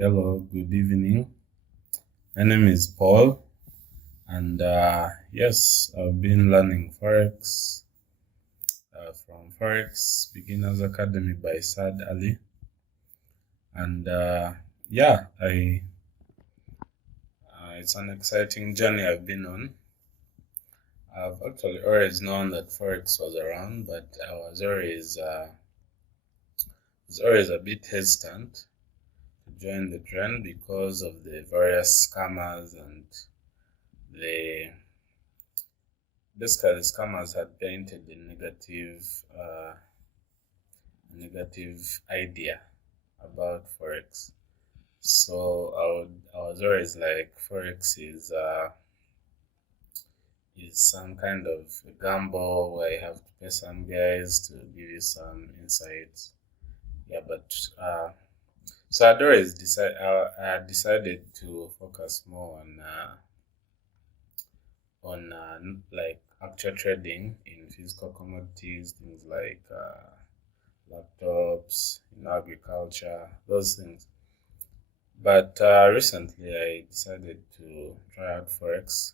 Hello, good evening. My name is Paul, and yes, I've been learning Forex from Forex Beginners Academy by Sad Ali, and yeah, I it's an exciting journey I've been on. I've actually always known that Forex was around, but I was always a bit hesitant to join the trend because of the various scammers and the basically the scammers had painted a negative idea about Forex. So I was always like Forex is some kind of a gamble where you have to pay some guys to give you some insights. Yeah, but so I had decided to focus more on like actual trading in physical commodities, things like laptops, agriculture, those things. But recently, I decided to try out Forex,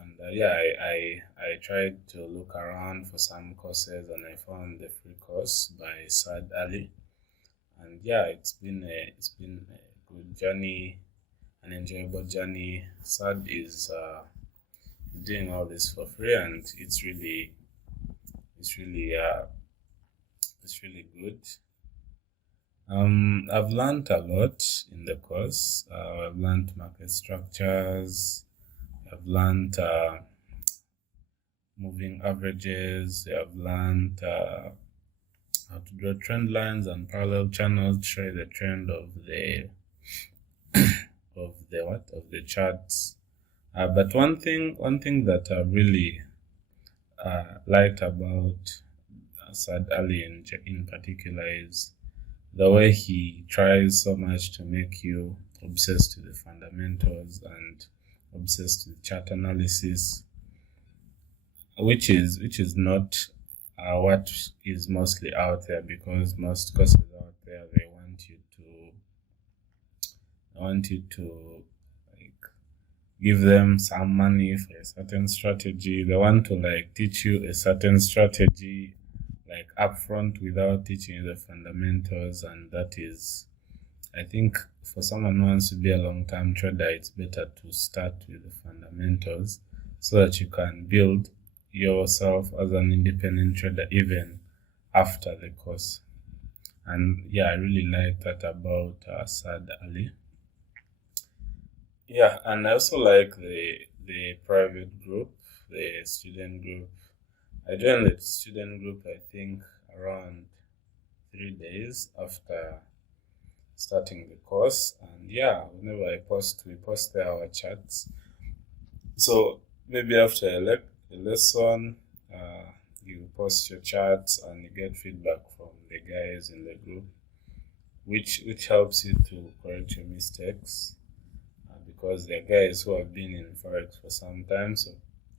and yeah, I tried to look around for some courses, and I found the free course by Sad Ali, and yeah, it's been a good journey, an enjoyable journey. Sad is doing all this for free, and it's really it's really good. I've learned a lot in the course. I've learned market structures. I've learned moving averages. I've learned how to draw trend lines and parallel channels to show the trend of the of the charts. But one thing that I really liked about Asad Ali in particular is the way he tries so much to make you obsessed with the fundamentals and obsessed with chart analysis, which is not what is mostly out there, because most courses out there they want you to like give them some money for a certain strategy. They want to like teach you a certain strategy like upfront without teaching you the fundamentals, and that is, I think, for someone who wants to be a long-term trader, it's better to start with the fundamentals so that you can build yourself as an independent trader even after the course. And yeah, I really like that about Sad Ali. Yeah, and I also like the private group, the student group. I joined the student group, I think, around 3 days after starting the course. And yeah, whenever we post there our chats. So maybe after a lesson, you post your chats and you get feedback from the guys in the group, which helps you to correct your mistakes, because they're guys who have been in Forex for some time, so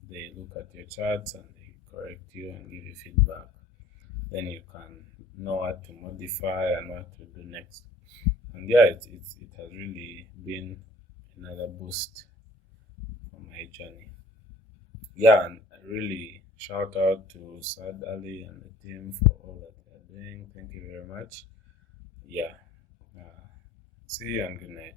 they look at your charts and they correct you and give you feedback. Then you can know what to modify and what to do next. And yeah, it has really been another boost for my journey. Yeah, and I really shout out to Sad Ali and the team for all that they're doing. Thank you very much. Yeah. Uh, See you and good night.